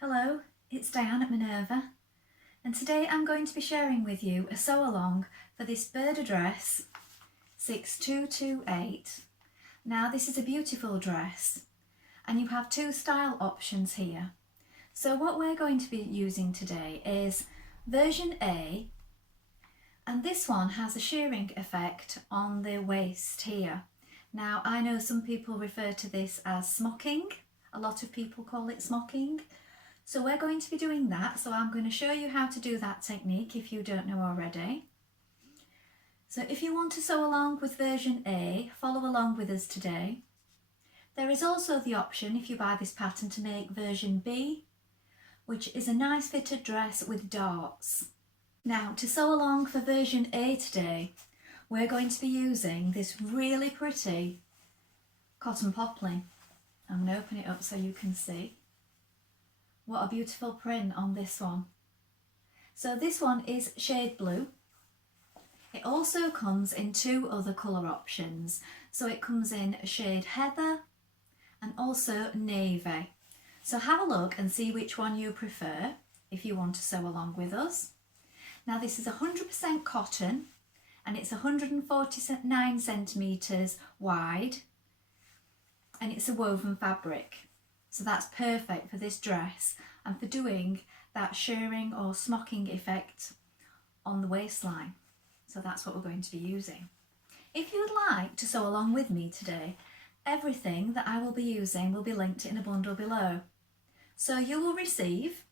Hello, it's Dianne at Minerva, and today I'm going to be sharing with you a sew along for this Burda dress 6228. Now this is a beautiful dress and you have two style options here. So what we're going to be using today is version A, and this one has a shearing effect on the waist here. Now I know some people refer to this as smocking, a lot of people call it smocking. So we're going to be doing that, so I'm going to show you how to do that technique if you don't know already. So if you want to sew along with version A, follow along with us today. There is also the option, if you buy this pattern, to make version B, which is a nice fitted dress with darts. Now to sew along for version A today, we're going to be using this really pretty cotton poplin. I'm going to open it up so you can see. What a beautiful print on this one. So this one is shade blue. It also comes in two other colour options. So it comes in shade heather and also navy. So have a look and see which one you prefer if you want to sew along with us. Now this is 100% cotton and it's 149 centimetres wide and it's a woven fabric. So that's perfect for this dress and for doing that shirring or smocking effect on the waistline. So that's what we're going to be using. If you would like to sew along with me today, everything that I will be using will be linked in a bundle below. So you will receive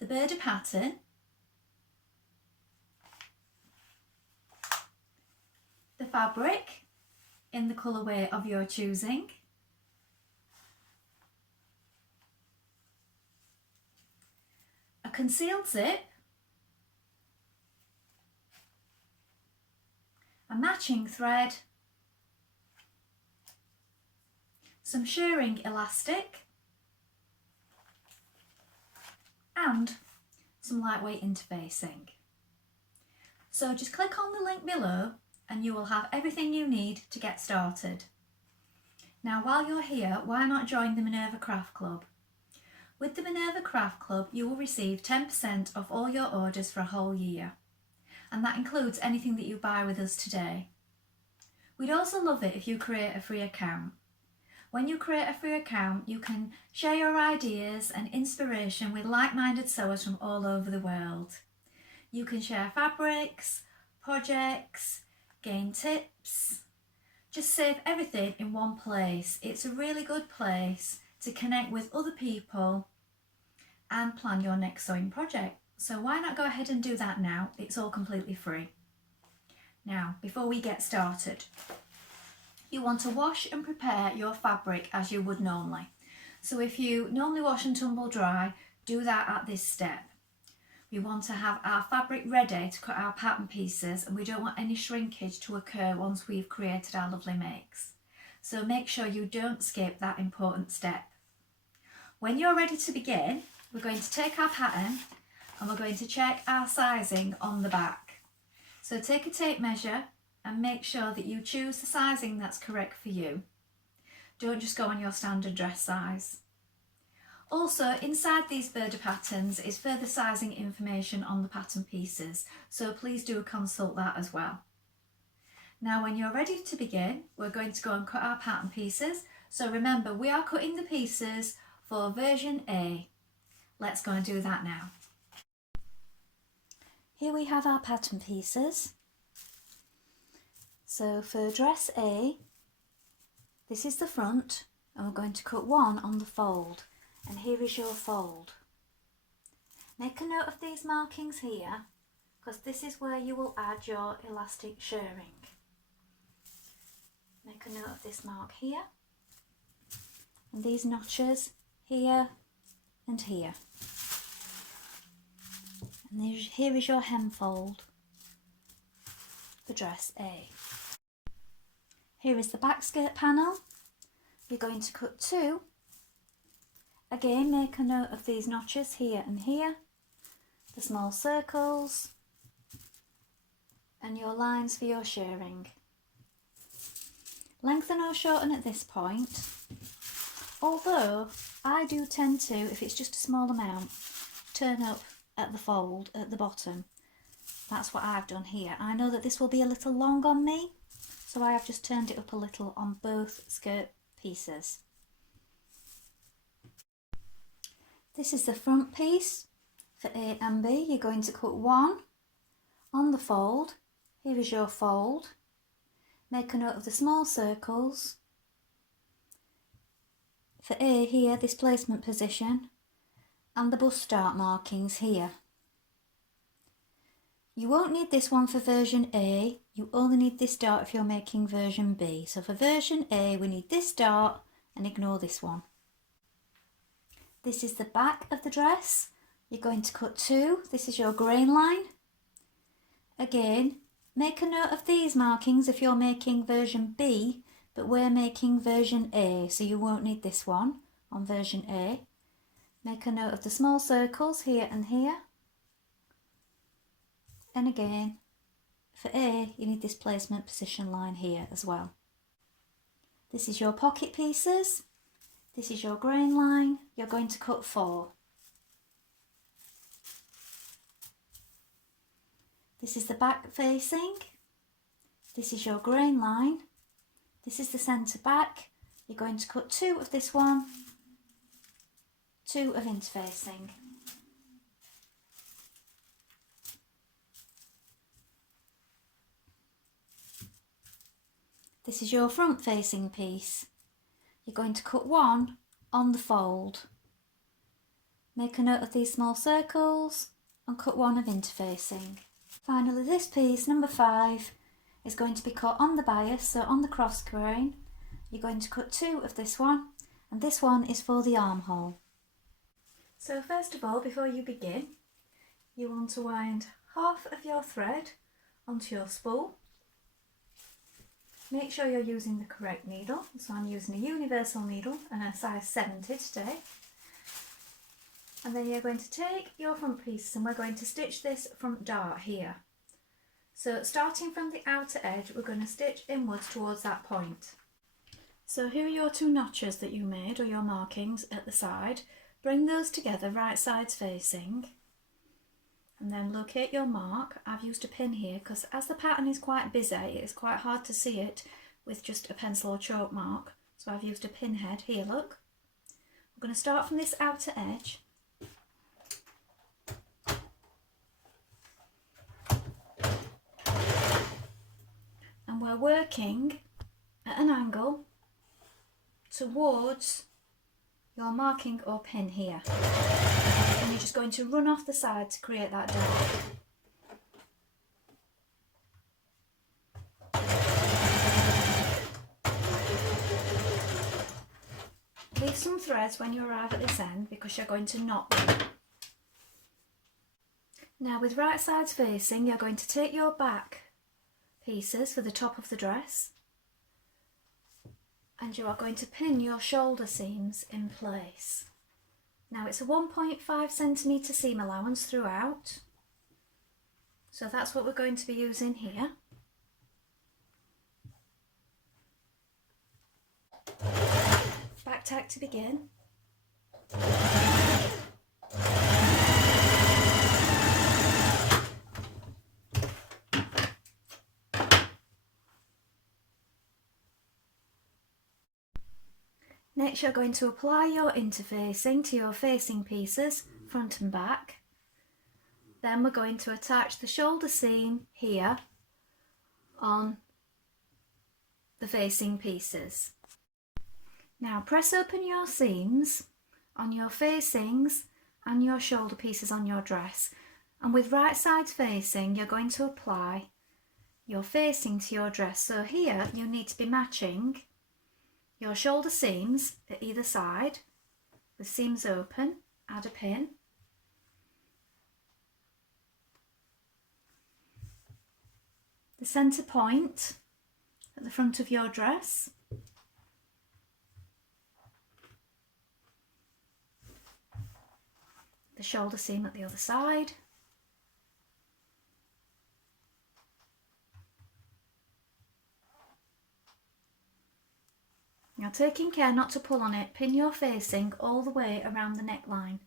the Burda pattern, the fabric in the colourway of your choosing, concealed zip, a matching thread, some shirring elastic and some lightweight interfacing. So just click on the link below and you will have everything you need to get started. Now while you're here, why not join the Minerva Craft Club? With the Minerva Craft Club, you will receive 10% off all your orders for a whole year, and that includes anything that you buy with us today. We'd also love it if you create a free account. When you create a free account, you can share your ideas and inspiration with like-minded sewers from all over the world. You can share fabrics, projects, gain tips, just save everything in one place. It's a really good place to connect with other people and plan your next sewing project. So why not go ahead and do that now? It's all completely free. Now, before we get started, you want to wash and prepare your fabric as you would normally. So if you normally wash and tumble dry, do that at this step. We want to have our fabric ready to cut our pattern pieces, and we don't want any shrinkage to occur once we've created our lovely makes. So make sure you don't skip that important step. When you're ready to begin, we're going to take our pattern and we're going to check our sizing on the back. So take a tape measure and make sure that you choose the sizing that's correct for you. Don't just go on your standard dress size. Also, inside these Burda patterns is further sizing information on the pattern pieces, so please do consult that as well. Now when you're ready to begin, we're going to go and cut our pattern pieces. So remember, we are cutting the pieces for version A. Let's go and do that now. Here we have our pattern pieces. So for dress A, this is the front and we're going to cut one on the fold, and here is your fold. Make a note of these markings here because this is where you will add your elastic shirring. Make a note of this mark here and these notches here and here. And here is your hem fold for dress A. Here is the back skirt panel. You're going to cut two. Again, make a note of these notches here and here, the small circles and your lines for your shirring. Lengthen or shorten at this point. Although I do tend to, if it's just a small amount, turn up at the fold at the bottom. That's what I've done here. I know that this will be a little long on me, so I have just turned it up a little on both skirt pieces. This is the front piece for A and B. You're going to cut one on the fold. Here is your fold. Make a note of the small circles. For A here, this placement position, and the bust start markings here. You won't need this one for version A, you only need this dart if you're making version B. So for version A, we need this dart and ignore this one. This is the back of the dress. You're going to cut two. This is your grain line. Again, make a note of these markings if you're making version B, but we're making version A, so you won't need this one on version A. Make a note of the small circles here and here. And again, for A, you need this placement position line here as well. This is your pocket pieces. This is your grain line. You're going to cut 4. This is the back facing. This is your grain line. This is the centre back. You're going to cut 2 of this one, 2 of interfacing. This is your front facing piece. You're going to cut 1 on the fold. Make a note of these small circles and cut 1 of interfacing. Finally, this piece, number 5, is going to be cut on the bias, so on the cross grain. You're going to cut 2 of this one, and this one is for the armhole. So first of all, before you begin, you want to wind half of your thread onto your spool. Make sure you're using the correct needle, so I'm using a universal needle and a size 70 today. And then you're going to take your front piece and we're going to stitch this front dart here. So starting from the outer edge, we're going to stitch inwards towards that point. So here are your 2 notches that you made, or your markings at the side. Bring those together, right sides facing, and then locate your mark. I've used a pin here because as the pattern is quite busy, it is quite hard to see it with just a pencil or chalk mark. So I've used a pin head. Here, look. We're going to start from this outer edge. And we're working at an angle towards your marking or pin here. And you're just going to run off the side to create that dart. Leave some threads when you arrive at this end because you're going to knot them. Now with right sides facing, you're going to take your back pieces for the top of the dress and you are going to pin your shoulder seams in place. Now it's a 1.5 centimetre seam allowance throughout, so that's what we're going to be using here. Back tack to begin. Next you're going to apply your interfacing to your facing pieces, front and back. Then we're going to attach the shoulder seam here on the facing pieces. Now press open your seams on your facings and your shoulder pieces on your dress, and with right sides facing you're going to apply your facing to your dress. So here you need to be matching your shoulder seams at either side with seams open. Add a pin. The centre point at the front of your dress. The shoulder seam at the other side. Now taking care not to pull on it, pin your facing all the way around the neckline.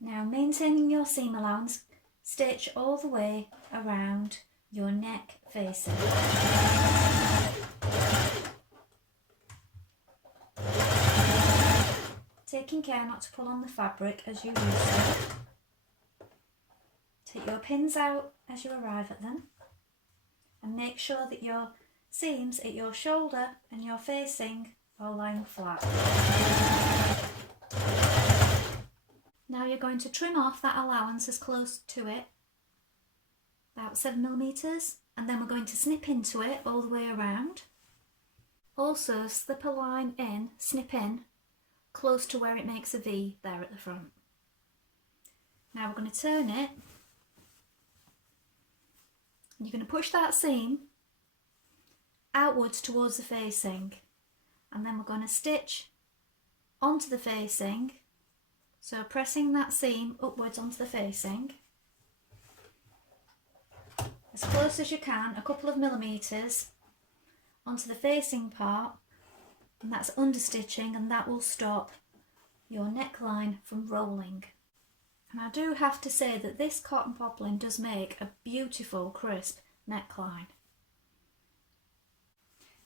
Now maintaining your seam allowance, stitch all the way around your neck facing. Taking care not to pull on the fabric as you use it. Take your pins out as you arrive at them and make sure that your seams at your shoulder and your facing are lying flat. Now you're going to trim off that allowance as close to it, about 7mm, and then we're going to snip into it all the way around. Also slip a line in, snip in, close to where it makes a V there at the front. Now we're going to turn it, and you're going to push that seam outwards towards the facing, and then we're going to stitch onto the facing, so pressing that seam upwards onto the facing as close as you can, a couple of millimetres onto the facing part, and that's understitching, and that will stop your neckline from rolling. And I do have to say that this cotton poplin does make a beautiful crisp neckline.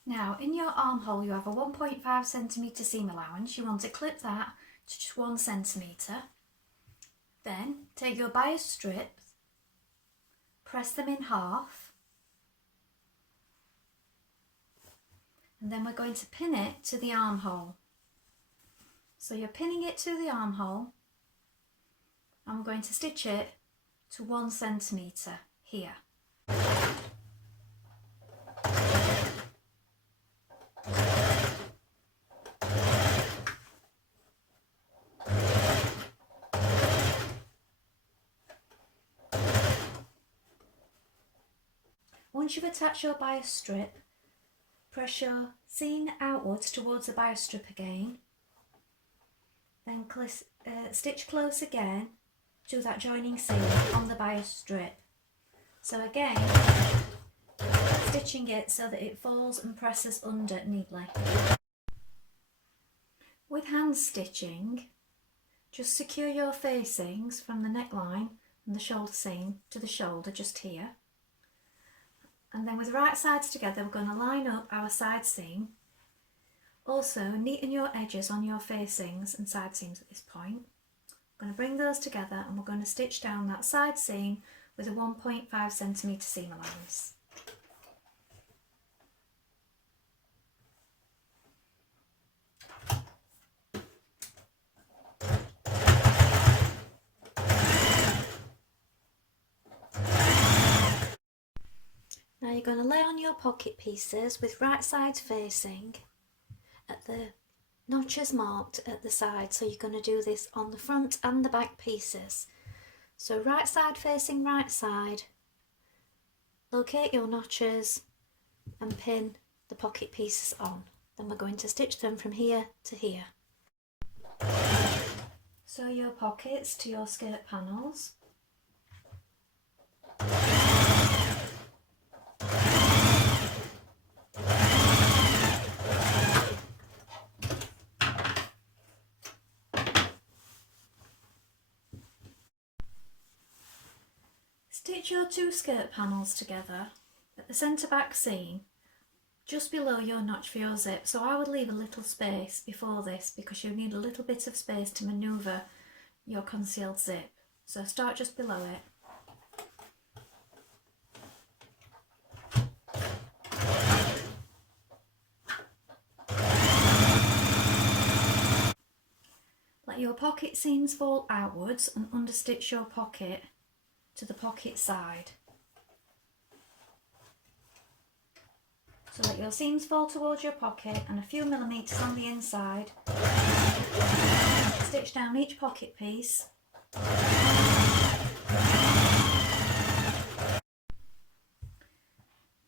Now in your armhole you have a 1.5cm seam allowance. You want to clip that to just 1cm. Then take your bias strips, press them in half, and then we're going to pin it to the armhole. So you're pinning it to the armhole, and we're going to stitch it to 1cm here. Once you've attached your bias strip, press your seam outwards towards the bias strip again, then stitch close again to that joining seam on the bias strip. So again, stitching it so that it falls and presses under neatly. With hand stitching, just secure your facings from the neckline and the shoulder seam to the shoulder just here. And then with the right sides together, we're going to line up our side seam. Also neaten your edges on your facings and side seams at this point. We're going to bring those together, and we're going to stitch down that side seam with a 1.5cm seam allowance. Now you're going to lay on your pocket pieces with right sides facing at the notches marked at the side. So you're going to do this on the front and the back pieces. So right side facing right side, locate your notches and pin the pocket pieces on. Then we're going to stitch them from here to here. Sew your pockets to your skirt panels. Stitch your two skirt panels together at the centre back seam just below your notch for your zip. So I would leave a little space before this because you need a little bit of space to manoeuvre your concealed zip. So start just below it. Let your pocket seams fall outwards and understitch your pocket to the pocket side. So let your seams fall towards your pocket and a few millimetres on the inside. Stitch down each pocket piece.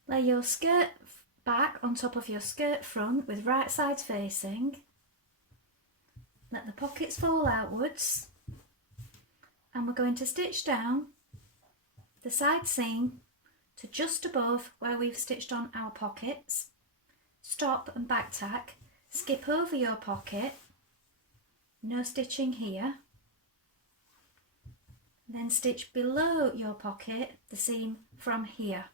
Lay your skirt back on top of your skirt front with right sides facing. Let the pockets fall outwards, and we're going to stitch down the side seam to just above where we've stitched on our pockets. Stop and back tack skip over your pocket, no stitching here, then stitch below your pocket the seam from here.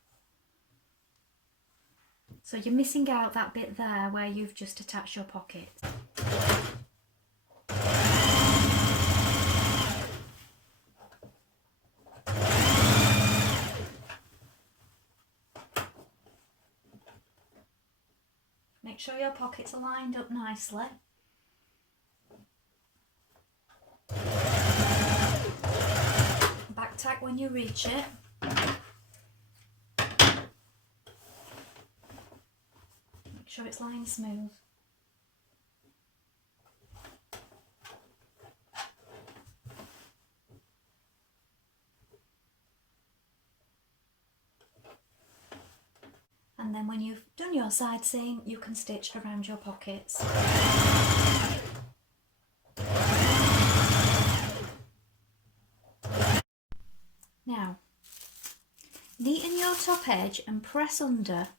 So you're missing out that bit there where you've just attached your pocket. Make sure your pockets are lined up nicely. Back tack when you reach it. Make sure it's lying smooth. And then when you've done your side seam, you can stitch around your pockets. Now, neaten your top edge and press under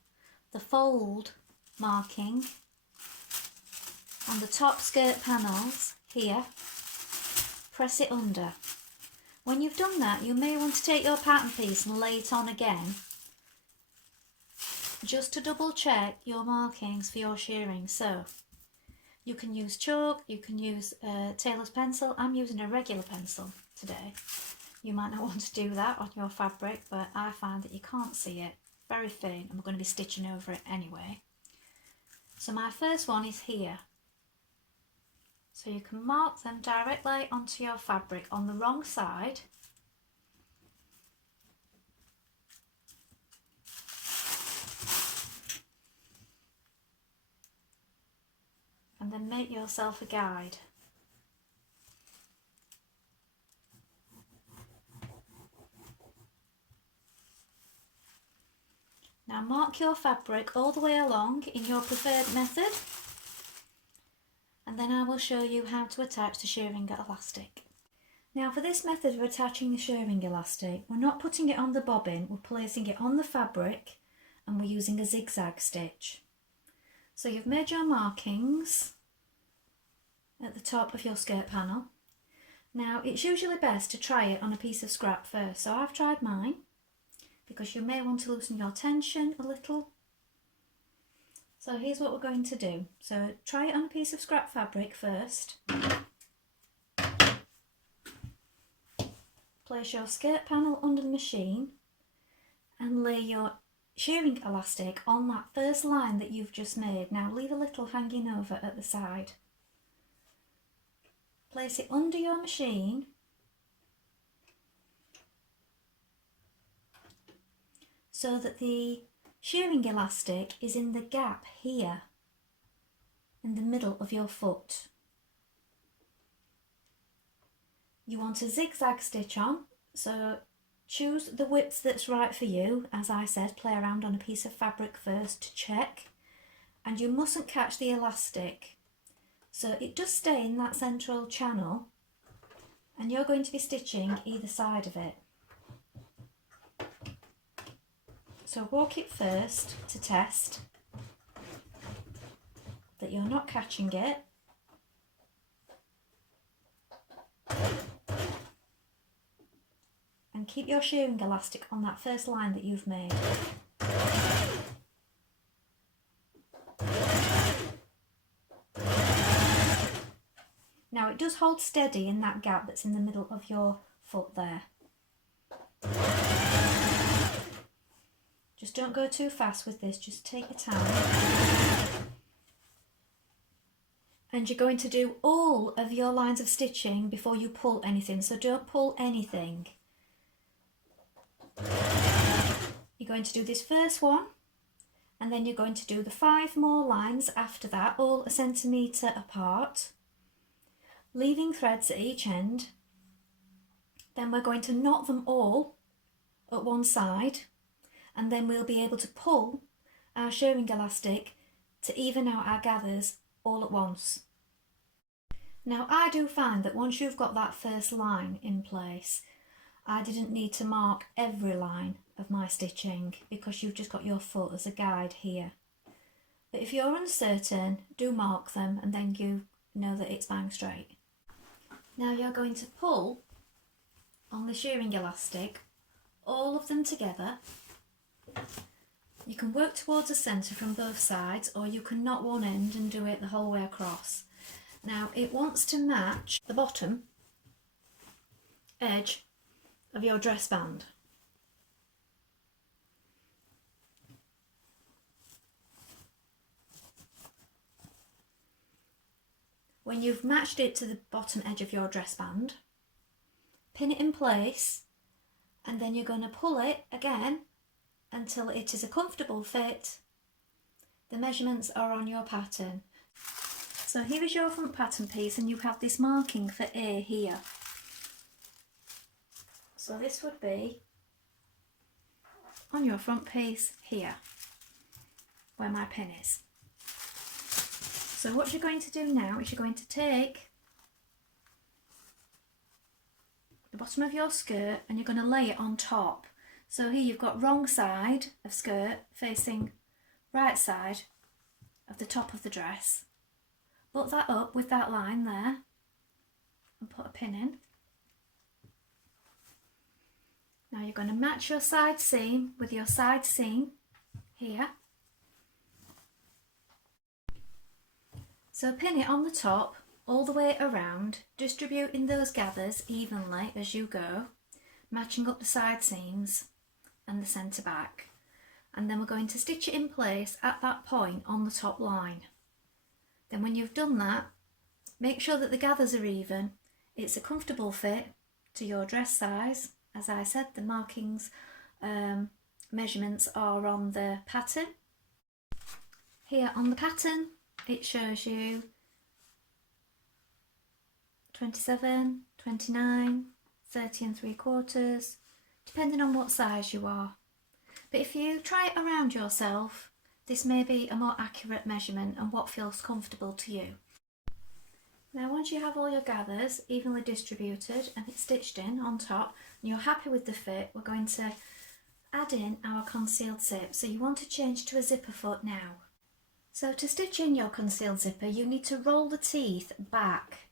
the fold marking on the top skirt panels here. Press it under. When you've done that, you may want to take your pattern piece and lay it on again, just to double check your markings for your shearing. So you can use chalk, you can use a tailor's pencil. I'm using a regular pencil today. You might not want to do that on your fabric, but I find that you can't see it. Very thin, and we're going to be stitching over it anyway. So my first one is here. So you can mark them directly onto your fabric on the wrong side. And then make yourself a guide. Now mark your fabric all the way along in your preferred method, and then I will show you how to attach the shearing elastic. Now for this method of attaching the shearing elastic, we're not putting it on the bobbin, we're placing it on the fabric and we're using a zigzag stitch. So you've made your markings at the top of your skirt panel. Now it's usually best to try it on a piece of scrap first, so I've tried mine because you may want to loosen your tension a little. So here's what we're going to do. So try it on a piece of scrap fabric first. Place your skirt panel under the machine and lay your shearing elastic on that first line that you've just made. Now leave a little hanging over at the side. Place it under your machine so that the shearing elastic is in the gap here in the middle of your foot. You want a zigzag stitch on, so choose the width that's right for you. As I said, play around on a piece of fabric first to check, and you mustn't catch the elastic. So it does stay in that central channel, and you're going to be stitching either side of it. So walk it first to test that you're not catching it. And keep your shearing elastic on that first line that you've made. Now it does hold steady in that gap that's in the middle of your foot there. Just don't go too fast with this, just take your time. And you're going to do all of your lines of stitching before you pull anything, so don't pull anything. You're going to do this first one, and then you're going to do the 5 more lines after that, all 1 centimetre apart, leaving threads at each end. Then we're going to knot them all at one side, and then we'll be able to pull our shearing elastic to even out our gathers all at once. Now I do find that once you've got that first line in place, I didn't need to mark every line of my stitching because you've just got your foot as a guide here. But if you're uncertain, do mark them and then you know that it's bang straight. Now you're going to pull on the shearing elastic all of them together. You can work towards the centre from both sides, or you can knot one end and do it the whole way across. Now it wants to match the bottom edge of your dress band. When you've matched it to the bottom edge of your dress band, pin it in place, and then you're going to pull it again until it is a comfortable fit. The measurements are on your pattern. So here is your front pattern piece, and you have this marking for A here. So this would be on your front piece here, where my pin is. So what you're going to do now is you're going to take the bottom of your skirt and you're going to lay it on top. So here you've got wrong side of skirt facing right side of the top of the dress. Butt that up with that line there and put a pin in. Now you're going to match your side seam with your side seam here. So pin it on the top all the way around, distributing those gathers evenly as you go, matching up the side seams and the centre back. And then we're going to stitch it in place at that point on the top line. Then when you've done that, make sure that the gathers are even. It's a comfortable fit to your dress size. As I said, the markings, measurements are on the pattern. Here on the pattern, it shows you 27, 29, 30 3/4, depending on what size you are. But if you try it around yourself, this may be a more accurate measurement and what feels comfortable to you. Now once you have all your gathers evenly distributed and it's stitched in on top and you're happy with the fit, we're going to add in our concealed zip. So you want to change to a zipper foot now. So to stitch in your concealed zipper, you need to roll the teeth back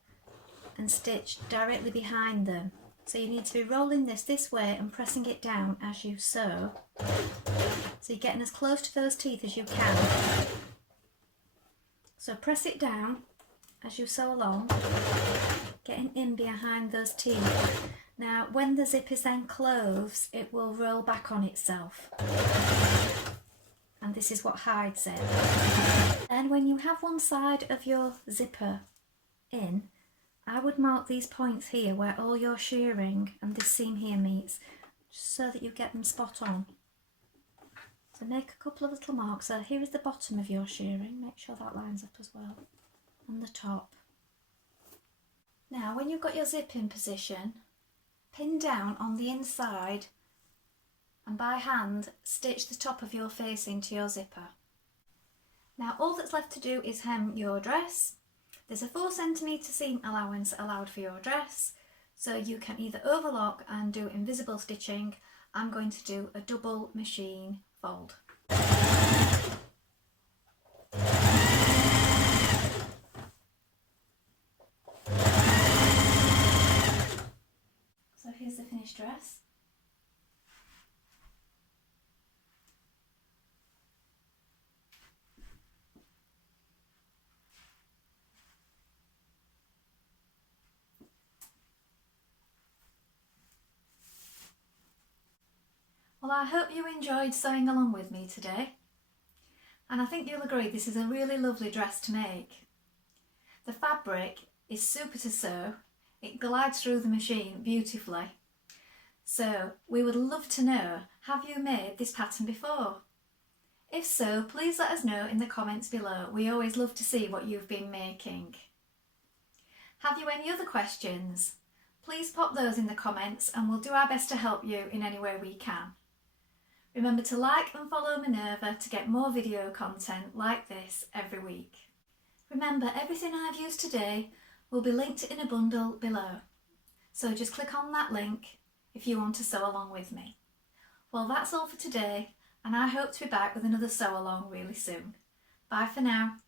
and stitch directly behind them. So you need to be rolling this way and pressing it down as you sew. So you're getting as close to those teeth as you can. So press it down as you sew along, getting in behind those teeth. Now when the zip is then closed, it will roll back on itself. And this is what hides it. And when you have one side of your zipper in, I would mark these points here where all your shearing and this seam here meets, just so that you get them spot on. So make a couple of little marks. So here is the bottom of your shearing, make sure that lines up as well, and the top. Now when you've got your zip in position, pin down on the inside and by hand stitch the top of your facing to your zipper. Now all that's left to do is hem your dress. There's a 4 cm seam allowance allowed for your dress, so you can either overlock and do invisible stitching. I'm going to do a double machine fold. So here's the finished dress. Well, I hope you enjoyed sewing along with me today, and I think you'll agree this is a really lovely dress to make. The fabric is super to sew, it glides through the machine beautifully. So we would love to know, have you made this pattern before? If so, please let us know in the comments below. We always love to see what you've been making. Have you any other questions? Please pop those in the comments and we'll do our best to help you in any way we can. Remember to like and follow Minerva to get more video content like this every week. Remember, everything I've used today will be linked in a bundle below. So just click on that link if you want to sew along with me. Well, that's all for today, and I hope to be back with another sew along really soon. Bye for now.